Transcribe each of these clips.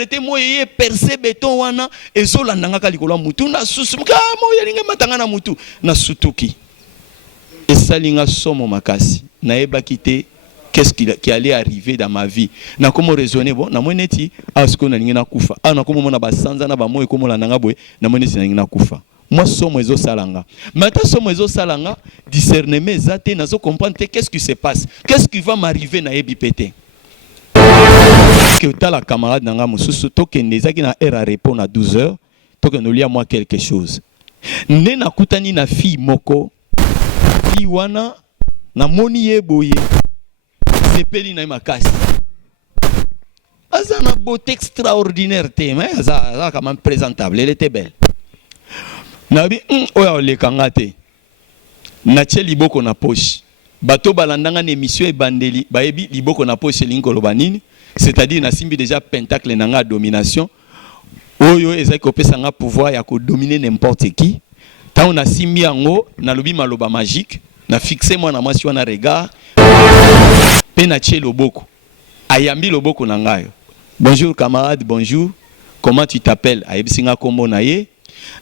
était moi percé béton wana ezolandanga kalikolo mutu na susumuka moya linga matanga na mutu na sutuki esalinga somo makasi na eba kité qu'est-ce qui allait arriver dans ma vie na comment raisonner bon na moneti asko na linga na kufa na comment mona basanza na ba moyo comme landanga boye na moneti na linga na kufa moi somo ezo salanga mata somo ezo salanga discernement ezate nazo comprendre qu'est-ce qui se passe, qu'est-ce qui va m'arriver na ebi pété que t'as la camarade nanga mususu to ke nezaki na era répondre à 12h to ke nolia moi quelque chose ne na kutani na fille moko iwana na moni yeboye sepeli na makasi azana beauté extraordinaire te mais ça quand même présentable, elle était belle. Nabi oya olekanga te na tie liboko na poche bato balandanga na émission e bandeli baebi liboko na poche linkolo banini, c'est-à-dire na simbi déjà pentacle nanga domination oyo ezaki kopesa nga pouvoir ya ko dominer n'importe qui tant on a simbi yango na lobi maloba magique na fixer moi na mwasi wana regard pe na tie loboko ayambi loboko na ngayo. Bonjour camarade, bonjour, comment tu t'appelles? Ayebisinga kombo na ye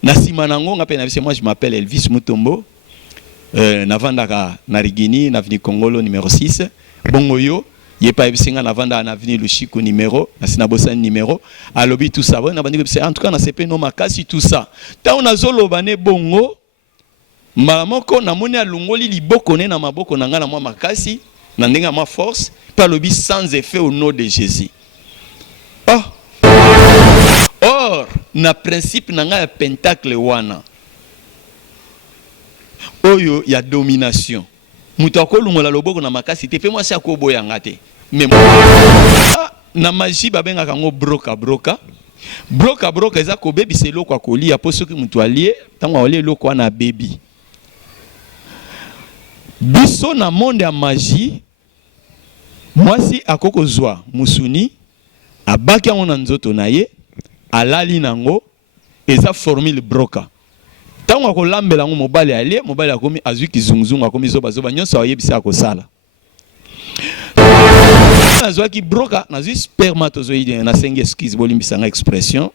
na simanango ngape na bise moi je m'appelle Elvis Mutombo navandaka na Rigini na avenue Congolo numéro 6 bongo yo yepa ebisinga navanda na avenue Luchiku numéro na sinabosa numéro alobi tout ça na bandi en tout cas na CP no makasi tout ça ta on azoloba ne bongo malamoko na moni alungoli liboko ne na maboko na nga na mwa makasi na ndenga ma force pa lobi sans effet au nom de Jésus. Or, na principe nanga ya pentacle wana oyo ya domination mutu akolungola loboko na makasi te pe moi sa ko boya ngate mais na magie babenga kango broka eza ko bebi se loko akolia po soki mutu alie tango alie loko na bebi biso na monde ya magie mwasi akoko zwa musuni abaki yango na nzoto na ye alali nango eza formule broka tango akolambela yango mobali alie mobali akomi azwi kizunguzungu akomi zoba nyonso ayebisa akosala nazwaki broka nazwi spermatozoïde na sengi excuse bolimbisanga expression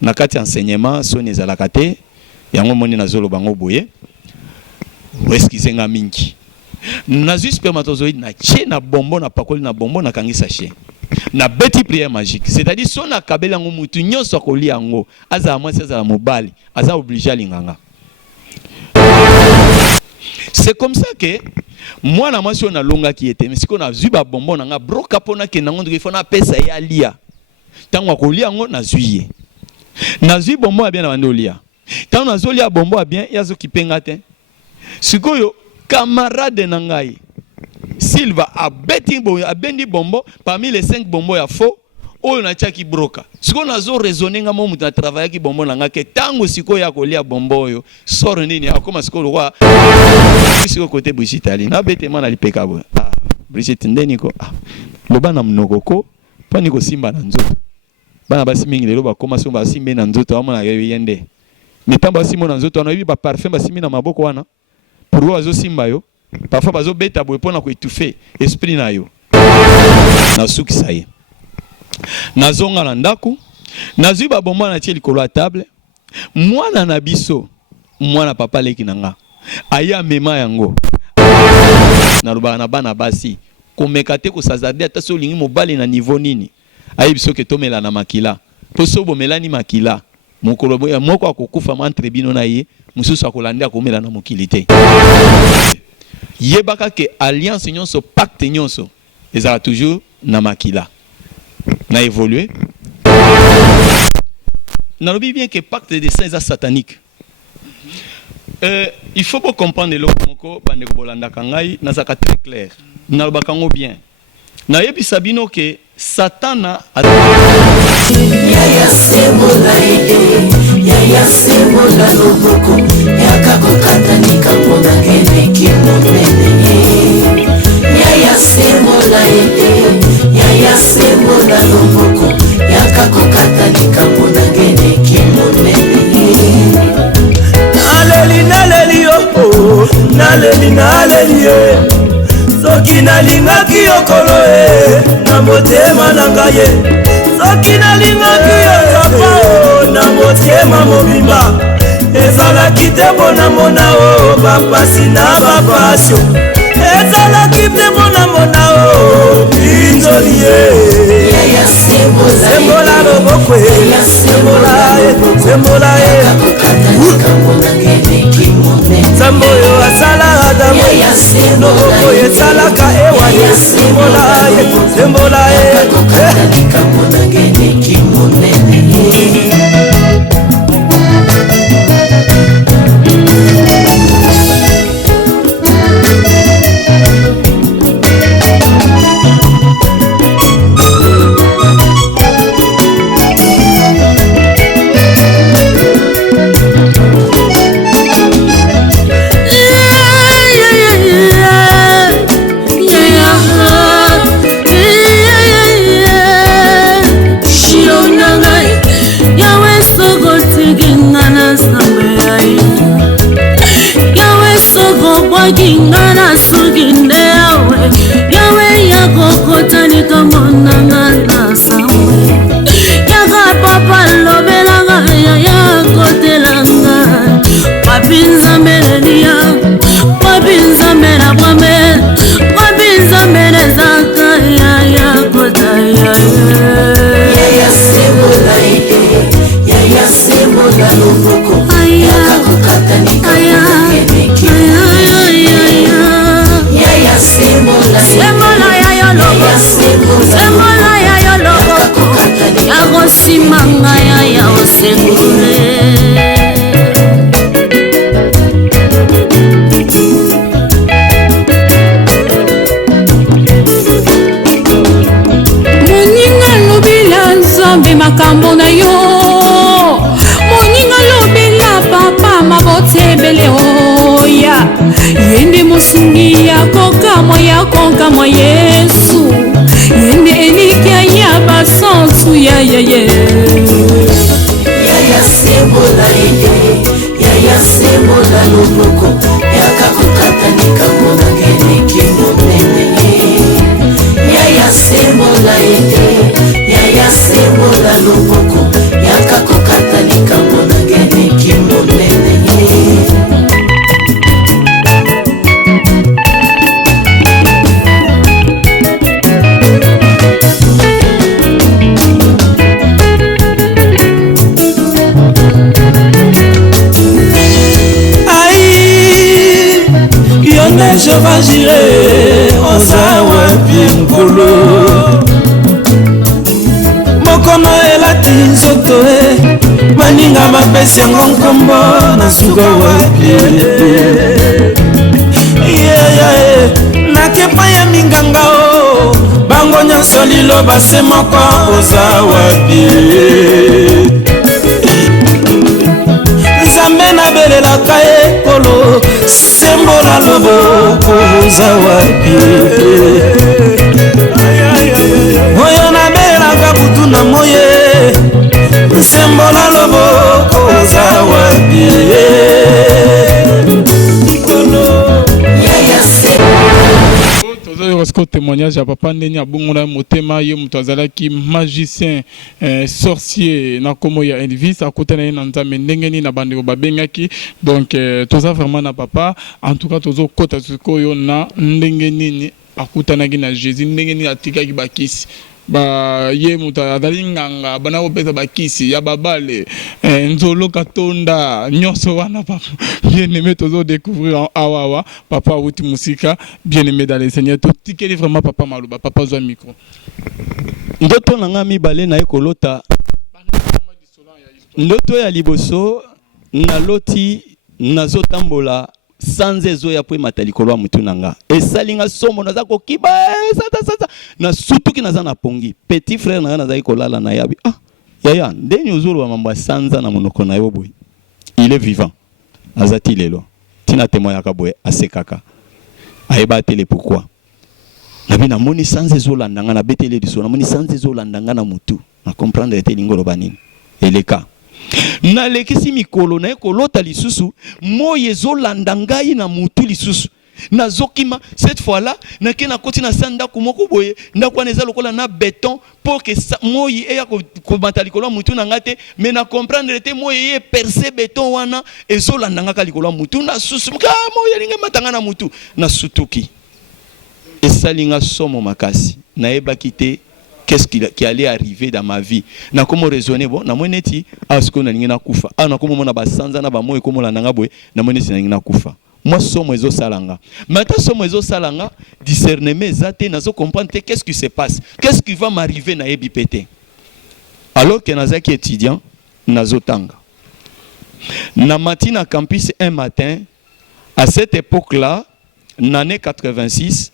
na kati enseignement soni ezalaka te yango moni nazoloba ngo boye excuse nga mingi nazwi spermatozoïde na tie na bombo na pakoli na bombo na kangisa chien na beti prière magique, c'est-à-dire son akabela ngo mutu nyonso akoli yango aza mwasi aza mobali aza obligé alinganga. C'est comme ça que moi na mwasi on a longa qui était mais siko na zuba bombo nanga broka pona ke nango ndiko fona pesa ya lia tango akoli yango na zuiye na zui bombo bien na bandolia tango na zolia bombo bien yazo kipenga te sikoyo camarade nangai Silva a bendi bombo parmi les 5 bombos ya faux oyo na chaki broka siko nazo raisonner nga mo muta travailler ki bombo nanga ke tango siko ya kolia bombo oyo soro nini akoma siko roi siko côté Brigitte ali na betema na lipeka bo Brigitte ndeni ko lobana mnokoko pani ko simba na nzoto bana basi mingi lelo ba koma so ba simbe na nzoto amona yende mitambo simo na nzoto anayibi ba parfum ba simi na maboko wana pour ozo simba yo parfois bazo beta boye pona ko étouffer esprit na yo na suki saye nazonga na ndaku nazwi ba bomba na tie likolo ya table mwana na biso mwana papa leki nanga aya mema yango na ruba na bana basi komeka te ko sazade ata so lingi mobali na niveau nini ayi biso ke tomela na makila po so bomelani makila mokolo moko akokufa entre bino na ye mususu akolanda komela na mokili te yebaka ke alliance nyonso pacte nyonso ezala toujours na makila na évolué na lobi bien que pacte de saints est satanique. Il faut pas comprendre le moko bande ko bolanda kangai na zaka très clair na lobaka ngo bien na yebi sabino ke satana yaya semola ide yaya semola loboko yakakokata nikamona kene kimomene yaya semola ide yaya semola loboko yakakokata nikamona kene kimomene naleli yo naleli soki nalingaki yokolo na motema na ngai soki nalingaki motema mobimba ezalaki te mpona mona o bapasi na bapasio ezalaki te mpona mona o binzoli ye sembola loboko sembola ye nzambe oyo asala adamu loboko esalaka ewa ye sembola ye Gingana suginde yawe yawe yakokotanika monanga na sawe yaga papa lobelanga yakotelanga wapinza melenia wapinza mera bwame wapinza mere zaka yakota ya sembola ide ya sembola loboko yakakokatanika sembola ya loboko yakosimanga ya osengule moninga lobela nzambe makambo na yo moninga lobela papa mabotebele oya yende mosungi yakokamwa yesu yende elikia ya basantu ya sembola ide ya sembola loboko yakakokatanika monangeniki monene ya sembola ide ya sembola loboko yakakokatanika monangeniki monene je vagirai ozawa pinkolo mokono elati nzoto baninga bapesi yango nkombo na suka wapi nakepa ya minganga o bango nyonso liloba se moko oza wapi nzambe nabelelaka ekolo sembola loboko oza wapi oyo nabelelaka butu na moye sembola loboko oza wapi parce que témoignage à papa ndeni abungona motema ye muto azalaki magicien sorcier na komo ya Elvis akutana na nzambe ndengeni na bandeko babengaki donc toza vraiment na papa en tout cas tozo kota sikoyo na ndengeni akutanaki na Jésus ndengeni atikaki bakisi ba ye muto azali nganga bana kopesa bakisi ya babale nzolo katonda nyonso wana papa bien aimé tozo découvrir en awawa papa wuti musika bien aimé dans le Seigneur to tikeli vraiment papa maluba papa zo micro ndoto nanga mibale na ekolota ndoto ya liboso na loti nazotambola sans ezo ya po mata likolo ya mutu nanga esalinga somo naza kokiba sata na sutuki naza na pongi petit frère nanga naza kolala na yabi yaya ndeni uzuru wa mambo sanza na monoko na yo boy il est vivant azati lelo tina témoin akaboye asekaka ayeba tele pourquoi na bina moni sans ezo landanga na betele diso na moni sans ezo landanga na mutu na comprendre ete lingolo banini eleka na lekisi mikolo na ekolota lisusu moye ezolanda ngai na mutu lisusu nazokima cette fois là nake na koti na sanda kumoko boye ndako neza lokola na béton pour que moyi e ya ko matalikolo mutu na ngate mais na comprendre te moyi e percer béton wana ezolanda ngaka likolo mutu na susu ka moyi linga matanga na mutu na sutuki esalinga somo makasi na eba kité qu'est-ce qui allait arriver dans ma vie na comment raisonner bon na moneti asko na ninga na kufa na comment mona basanza na ba moyi comme la nanga boye na moneti na ninga na kufa. Moi, somo ezo salanga. Maintenant, somo ezo salanga, discernement zate, nazo comprendre qu'est-ce qui se passe. Qu'est-ce qui va m'arriver na ebi pété. Alors que nazaki étudiant, nazo tanga. Na matin à campus un matin, à cette époque-là, l'année 86,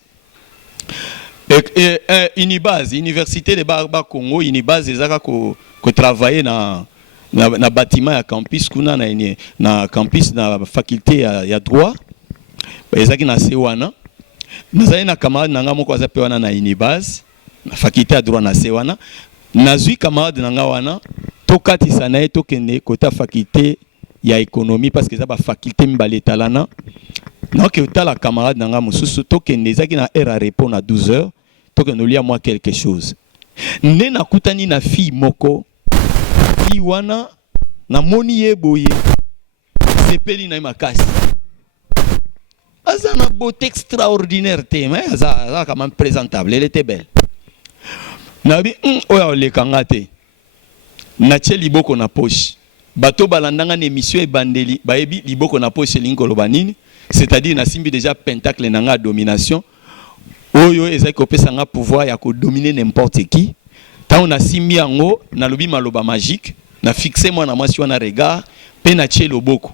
Unibase, Université de Barba Congo, Unibase, ils ont travaillé na bâtiment ya campus kuna na campus na faculté ya droit ezaki na sewana nazali na camarade nanga moko azape wana na Unibase na faculté ya droit na sewana nazui camarade nanga wana tokatisa na ye tokende kota faculté ya économie parce que za ba faculté mbale talana donc otala camarade nanga mususu tokende ezaki na heure à répondre à 12h tokende lia moi quelque chose nde nakutani na fille moko wana na moni ye boye sepeli na makasi azana beauté extraordinaire te mais azana quand même présentable, elle était belle nabi oya le kangate na tie liboko na poche bato balandanga na émission ebandeli baebi liboko na poche lingolo banini c'est-à-dire na simbi déjà pentacle nanga domination oyo ezaki kopesa nga pouvoir ya ko dominer n'importe qui. Tant on a simbi yango na lobi maloba magique na fixé moi na mwasi wana regard pe na tie loboko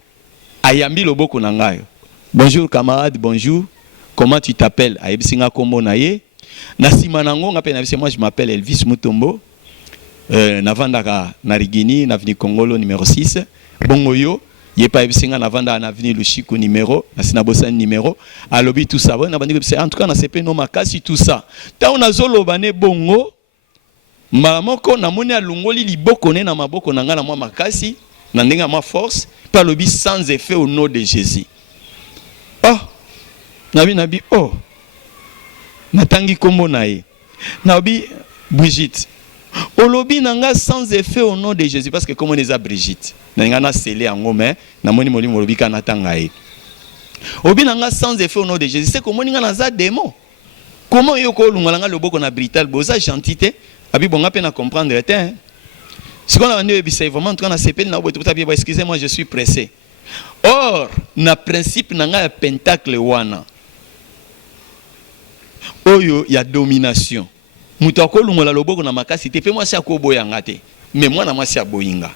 ayambi loboko na ngayo. Bonjour camarade, bonjour, comment tu t'appelles? Ayebisinga kombo na ye na sima nango nga pe na bise moi je m'appelle Elvis Mutombo na vandaka na Rigini na avenue Kongolo numéro 6 bongo yo ye pa ebisinga na vanda na avenue Lushiko numéro na sinabosa numéro alobi tout ça na bandi en tout cas na sepe no makasi tout ça ta on azoloba ne bongo mamoko na moni alungoli liboko ne na maboko na ngana mwa makasi na ndenga ma force pa lobi sans effet au nom de Jésus. Oh nabi oh natangi kombo na ye nabi Brigitte olobi nanga sans effet au nom de Jésus parce que comme on les a Brigitte nanga na scellé en mais na moni moli molobi kana tanga ye obi nanga sans effet au nom de Jésus c'est comment ninga na za démon comment yo ko lungala loboko na brital boza gentité abi bonga pe na comprendre te ce qu'on a dit c'est vraiment en tout cas na sepel na boto bien excusez-moi je suis pressé. Or na principe nanga pentacle wana oyo ya domination mutu akolungola loboko na makasi te pe moi si akoboyanga te mais moi na moi si aboyinga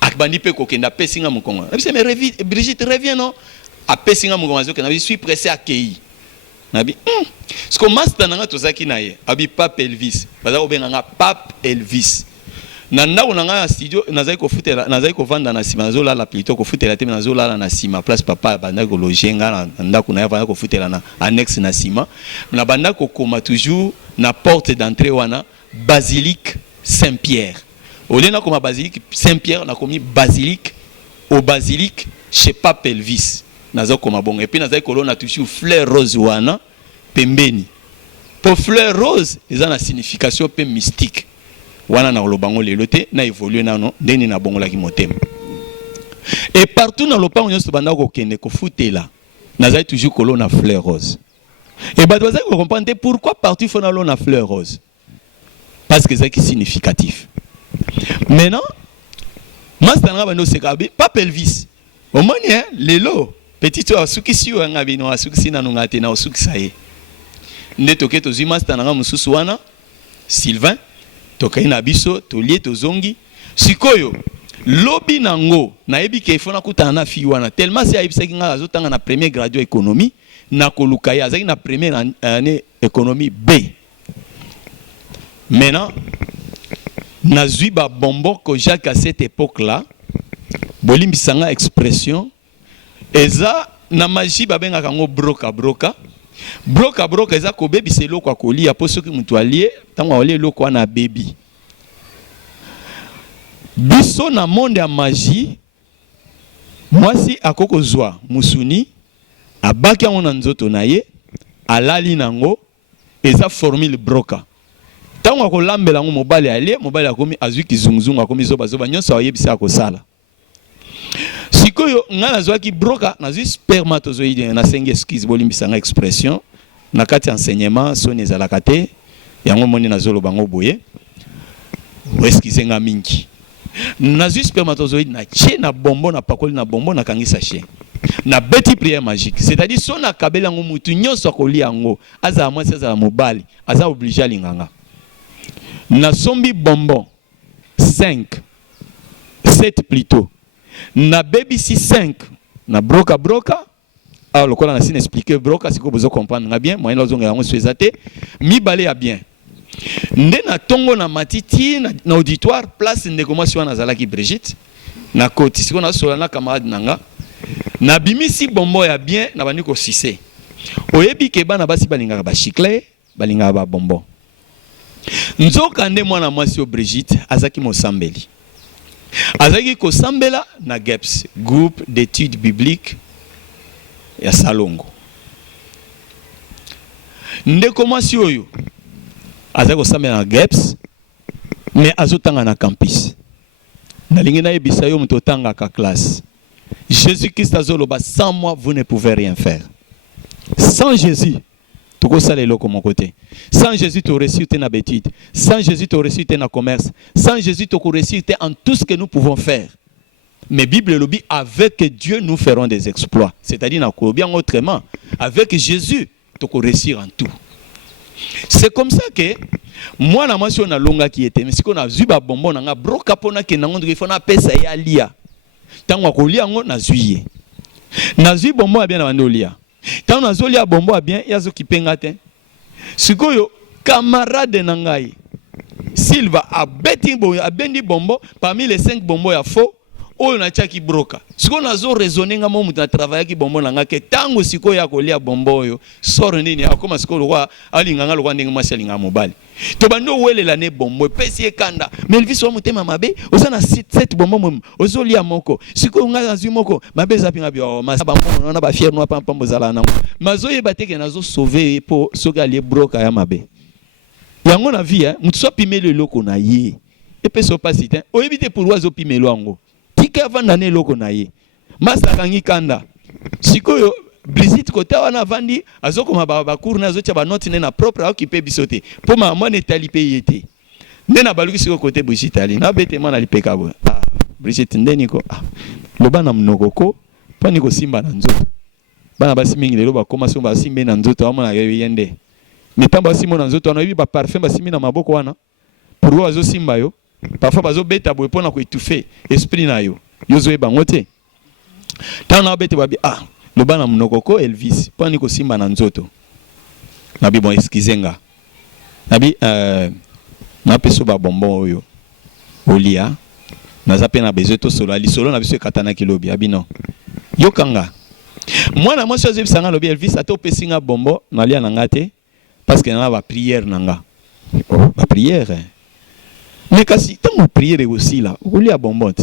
akbandi pe kokenda pesinga mukongo na bise mais Brigitte revient non a pesinga mukongo zo na je suis pressé à kei nabi ce que master nanga tozaki na ye abi Pape Elvis baza ko benga Pape Elvis na ndako nanga studio nazali ko futela nazali ko vanda na sima zo la plutôt ko futela te na zo la na sima place papa banda ko loger nga na ndako na vanda ko futela na annexe na sima na banda ko koma toujours na porte d'entrée wana basilique Saint-Pierre au lieu na koma basilique Saint-Pierre na komi basilique au basilique chez Pape Elvis nazo koma bon et puis nazali ko lona toujours fleur rose wana pembeni pour fleur rose eza na signification pe mystique wana na lobango lelo te na évoluer nano ndeni na bongo la ki motema et partout na lopango nyonso banda ko kende ko futela nazali toujours kolo na fleur rose et ba doza ko comprendre pourquoi partout faut na lo na fleur rose parce que c'est qui significatif. Maintenant master nga bando sekabi Pape Elvis au moins hein lelo petit to asuki si nga bino asuki sina no ngate na asuki saye ndeto ke to zi master nga mususu wana Sylvain tokai na biso tolie tozongi sikoyo lobi nango na yebi ke ifona kutana na fi wana tellement c'est ayibisaki nga azotanga na premier graduat économie na koluka ya azaki na première année économie B. Maintenant nazui ba bombo ko Jacques à cette époque là bolimbisanga expression eza na magie babenga kango broka eza ko bebi selo kwa kolia po soki mutu alie tango alie loko wana baby biso na monde ya magie mwasi akoko zwa musuni abaki yango na nzoto na ye alali nango eza formule broka tango akolambela yango mobali alie mobali akomi azwi kizunguzungu akomi zoba nyonso ayebisa akosala sikoyo nga nazwaki broka nazwi spermatozoïde nasengi excuse bolimbisanga expression na kati enseignement soni ezalaka te yango moni nazoloba ngo boye excuse nga mingi nazwi spermatozoïde na tie na bombo na pakoli na bombo na kangisa chien na beti prière magique c'est-à-dire son akabeli yango mutu nyonso akoli yango azala mwasi azala mobali aza obligé alinganga na sombi bonbon 5 7 plutôt na baby si 5 na broka alors lokola na sine expliquer broka siko bozo comprendre nga bien moyen lozonga yango soezate mi balé ya bien nde na tongo na matiti na auditoire place ndeko mwasi wana azalaki Brigitte na koti siko na sola na camarade nanga na bimisi bombo ya bien na bandi ko sise oyebi ke bana basi balingaka ba chicle balingaka ba bonbon nzoka nde mwana mwasi o Brigitte azaki mosambeli azaki kosambela na GEPS groupe d'études bibliques ya Salongo ndeko mwasi oyo azaki kosambela na GEPS mais azotanga na campus nalingi na yebisa yo muto tanga ka classe Jésus-Christ azoloba sans moi vous ne pouvez rien faire sans Jésus tu peux saler l'eau mon côté. Sans Jésus, tu aurais réussi na bêtise. Sans Jésus, tu aurais réussi na commerce. Sans Jésus, tu aurais réussi en tout ce que nous pouvons faire. Mais Bible le dit, avec Dieu, nous ferons des exploits. C'est-à-dire, bien autrement, avec Jésus, tu aurais réussi en tout. C'est comme ça que moi, na mention na longa qui était, mais si on a vu ba bonbon na broka pona ke na ngondre fona pesa ya lia. Tango ko lia ngo na zuiye. Na zui bonbon a bien na lia. Tant on a zoli à bombo à bien, il y a ce qui pengate. Sikoyo, camarade nangai, Silva a bendi bombo, parmi les 5 bombos ya faux, on a tchaki broka. Siko na zo raisonner nga momu na travailler ki bombo nanga ke tango siko ya kolia bombo yo, soro nini akoma siko lokwa alinganga lokwa ndenge mwasi alinga mobali. To bando wele la ne bombo pesi ekanda. Mais elvis wa mutema mabe, osana 7 bombo mom, ozolia moko. Siko nga azwi moko, mabe zapinga bi o masaba moko na ba fier no pa pambo zala nango. Mazo yebateke nazo sauver po soka ali broka ya mabe. Yango na vie, mutu so pimele loko na ye. Epe so pasite, o ebite pour oiseau pimelo ango. Tika vandane loko na ye. Masa kangi kanda. Sikoyo Brigitte kota wana vandi azoko mababa cour na zotia ba note na propre occupé bisote. Po mama ne tali paye te. Nena baluki siko côté Brigitte ali na bete mana lipeka bo. Ah Brigitte ndeni ko. Ah lobana mnokoko pani ko simba na nzoto. Bana basi mingi lelo ba koma so ba simbe na nzoto amona yende. Mitamba simo na nzoto wana ba parfum ba simi na maboko wana. Pour ozo simba yo. Parfois bazo beta bo pona ko étouffer esprit na yo. Yozo e bangote. Tana bete babi ah lobana mnokoko Elvis pani ko simba na nzoto. Nabi bon excusenga. Nabi na peso ba bonbon oyo. Olia. Naza pe na besoin to solo ali solo na biso katana kilobi abi non. Yokanga. Mwana mwasi azebisanga lobi Elvis ato pesinga bonbon na lia nanga te parce que na ba prière nanga. Oh, ba prière. Mais kasi tango prière aussi là, olia bonbon te.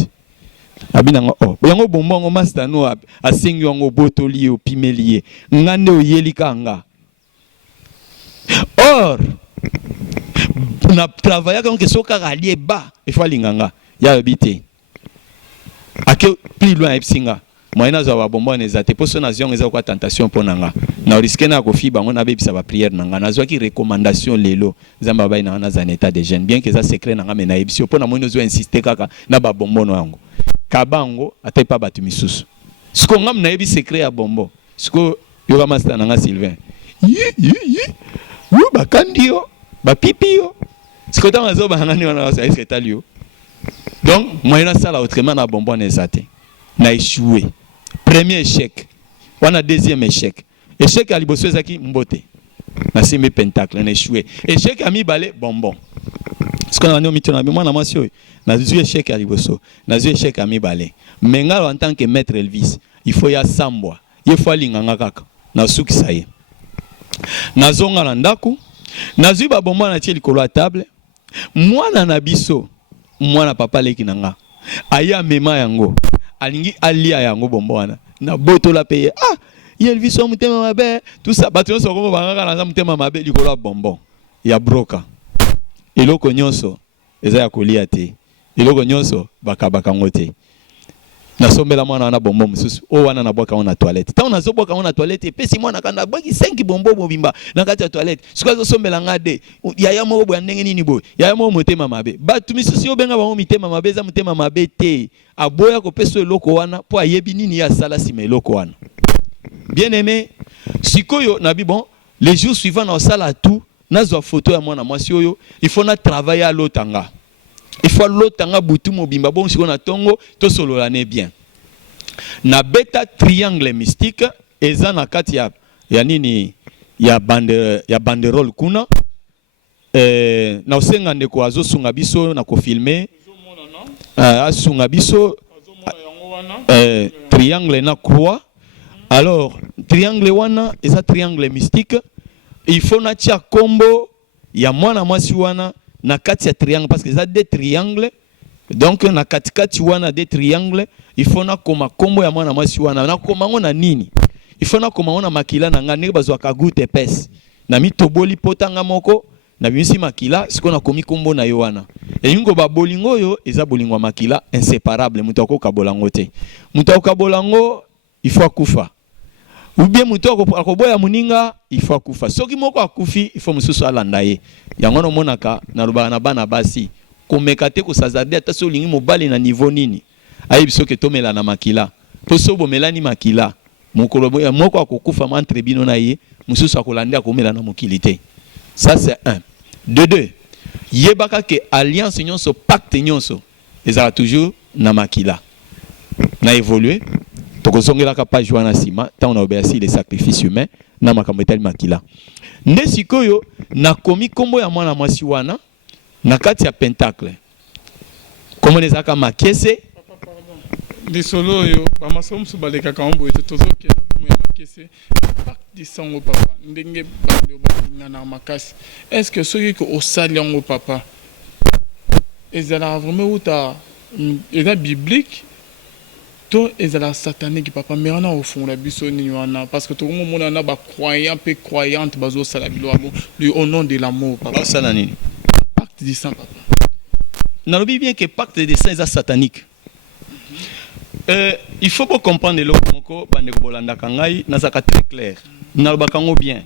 Abinanga oh yango bombo ngo master no asengi ngo botoli o pimelie ngande o yelikanga or na travailler comme que soka ralier ba il faut linganga ya habité ake plus loin epsinga moyena za ba bombo na ezate poso na zion eza kwa tentation ponanga na risque na ko fiba ngo na bebisa ba prière nanga na zwa ki recommandation lelo zamba ba na za état de jeune bien que ça secret nanga mais na ebisio pona mono zo insister kaka na ba bombo no yango kabango ate pa batu misusu siko ngam na yebi secret ya bombo siko yoga master nanga Sylvain wo bakandio ba pipio siko tanga zo ba ngani wana sa etalio donc moyena sala autrement na bombo na ezate na échoué premier échec wana deuxième échec échec à liboso ezaki mbote na simbe pentacle na échoué échec a mi balé bonbon siko na mito na mwana mwasi oyo na zui échec à liboso na zui échec à mi balé mais ngalo en tant que maître Elvis il faut ya sambwa il faut linganga kaka na suki saye na zonga na ndaku na zui ba bonbon na tie likolo à table mwana na biso mwana papa leki nanga aya mema yango alingi alia yango bombo wana na boto la paye ah il vit son mutema mabe tout ça bato so ko bangaka na mutema mabe likolo bonbon ya broka eloko nyonso eza ya kolia te eloko nyonso bakabaka ngote na sombela mwana wana bonbon mususu o wana na boka wana toilette ta on azoboka wana toilette pesi mwana kanda boki 5 bonbon bobimba na kati ya toilette siko zo sombela ngade yaya moko boya ndenge nini boy yaya moko mutema mabe batu misusu yo benga bango mitema mabe za mutema mabe te aboya ko peso eloko wana po ayebi nini ya sala sima eloko wana. Bien aimé, sikoyo nabi bon, les jours suivants na sala tout, nazo photo ya mwana mwasi oyo, il faut na travailler à l'otanga. Il faut l'otanga butu mobimba bon siko na tongo to solo l'année bien. Na beta triangle mystique eza na kati ya nini ya banderole kuna na osenga ndeko azosunga biso na ko filmer asunga biso triangle na croix. Alors, triangle wana, et ça triangle mystique, il faut na tia combo, ya mwana mwasi wana, na kati ya triangle, parce que ça des triangles, donc na kati wana des triangles, il faut na koma combo ya mwana mwasi wana, na koma ngona nini? Il faut na koma ngona makila na nga, nege bazwa kagout epes, na mi toboli potanga moko, na bimisi makila, siko na komi combo na yo wana. Et yungo ba bolingo yo, eza bolingo makila, inséparable, mutako kabolango te. Mutako kabolango, il faut akufa. Ou bien mutoko akoboya muninga il faut akufa. Soki moko akufi il faut mususu alanda ye. Yango no monaka na rubana na bana basi. Komekate ko sazade ata so lingi mobali na niveau nini. Ayi biso ke tomela na makila. To so bomelani makila. Mokolo boya moko akokufa entre bino na ye, mususu akolanda akomela na mokilité. Ça c'est un. De deux. Yebaka ke alliance nyonso pacte nyonso ezala toujours na makila. Na évoluer. Tokozongela ka page wana sima ta on a obéi les sacrifices humains na makambo etali makila nde sikoyo na komi kombo ya mwana mwasi wana na kati ya pentacle komo nezaka makese disolo yo ba masomo so baleka ka ombo tozoke na komo ya makese pacte de sango papa ndenge bando balinga na makasi est-ce que soki ko osali yango papa ezala vraiment uta eza biblique et c'est la satanique papa mais on a au fond la bisoni wana parce que tout le monde on a ba croyant peu croyante bazo salabilo au nom de l'amour papa ça nani pacte de sang papa nalobi bien que pacte de sang est satanique. Il faut pas comprendre le moko bande ko bolanda kangai na zaka très clair naloba kango bien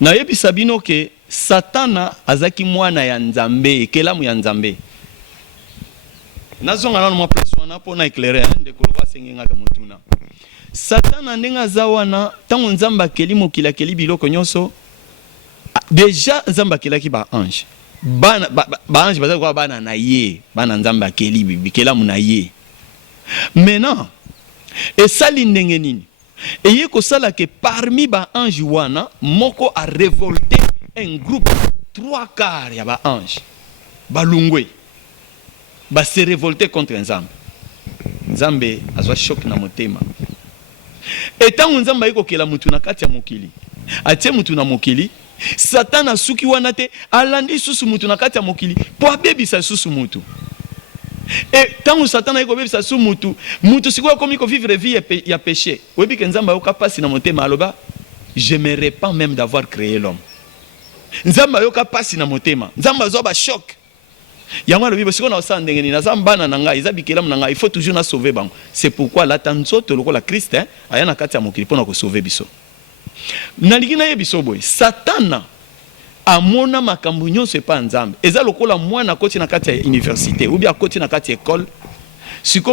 na yebi sabino que satana azaki mwana ya nzambe ekelamu ya nzambe nazonga na mwa place wana pona éclairer de kolwa sengenga ka mutuna satana ndenga zawana tango nzamba keli mokila keli biloko nyonso déjà nzamba kelaki ba ange ba ange baza kwa bana na ye bana nzamba keli bikela muna ye maintenant et sali ndenge nini eye ko sala que parmi ba ange wana moko a révolté un groupe 3/4 ya ba ange balungwe ba se révolter contre Nzambe. Nzambe azwa choc na motema. Etant Nzambe yiko kela mutu na kati ya mokili. Atie mutu na mokili, Satana suki wana te alandi susu mutu na kati ya mokili. Po abebisa susu mutu. Et tant Satana yiko bebisa susu mutu, mutu siko komi ko vivre vie ya péché. Webi ke Nzambe yoka pasi na motema aloba, je me répands même d'avoir créé l'homme. Nzambe yoka pasi na motema. Nzambe azwa ba choc. Yango lobi bosiko na osandenge ni nazambana na ngai ezabikela na ngai il faut toujours na sauver bango c'est pourquoi la tanzoto lokola Christ aya na kati ya mokili pona ko sauver biso na ligina ye biso boy satana amona makambo nyonso epa nzambe eza lokola mwana koti na kati ya université ou bien koti na kati ya école siko